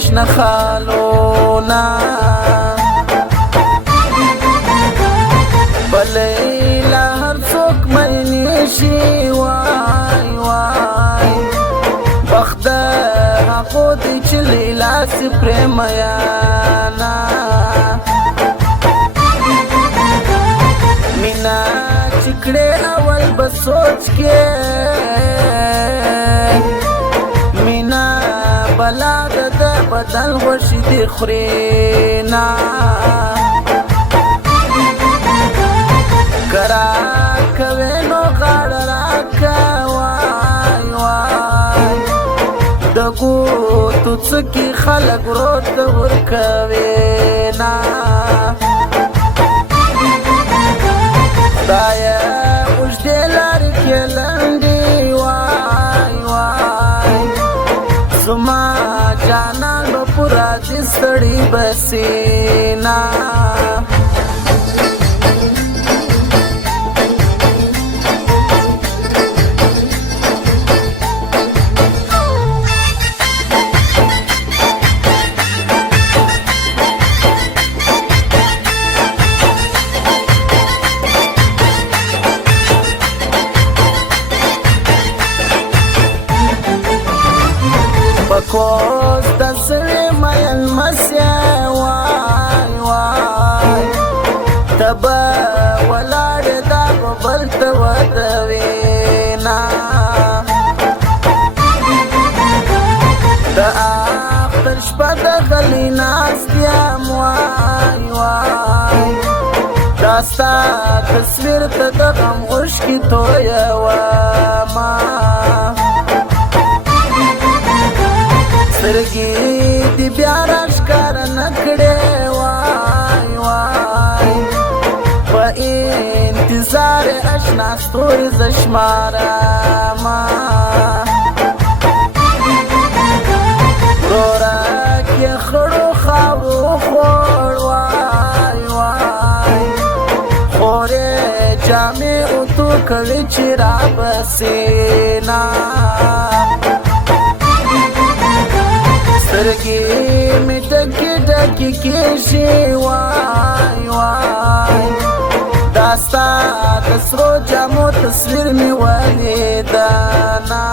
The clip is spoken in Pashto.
شنه خالونه بلیلا هر څوک مینې شي وای وای بخت د هغو دی چې لیلا سي پرې میانا مینا چې کړې اول به سوچ کې مینا بلا د بدل غوښې دې خورې نه کرا کوي نو غاړه راکه وای وای د ګوتو څکې خلک ورته ورکوي نه خدایه اوږدې لارې کې لنډې وای وای زما جانان به پوره دې ستړي بسې نه بکوز د زړه مین مسیا وای وای تبا ولاړ دا بل ته ودوي نا د اخر شپه د غلی ناستیا وای وای داستا تصویر ته د غم غوښکې تویه ما سترګې دې بیا راښکاره نه کړې وای وای په انتظار اشنا ستوري زه شمارمه وروره کې خړو خاورو خوړ وای وای خورې جامې اوتو کوي چې رابسې نه سترګې مې ډکې ډکې کېږي وای وای دا ستا د سرو جامو تصویر مې ولیده نه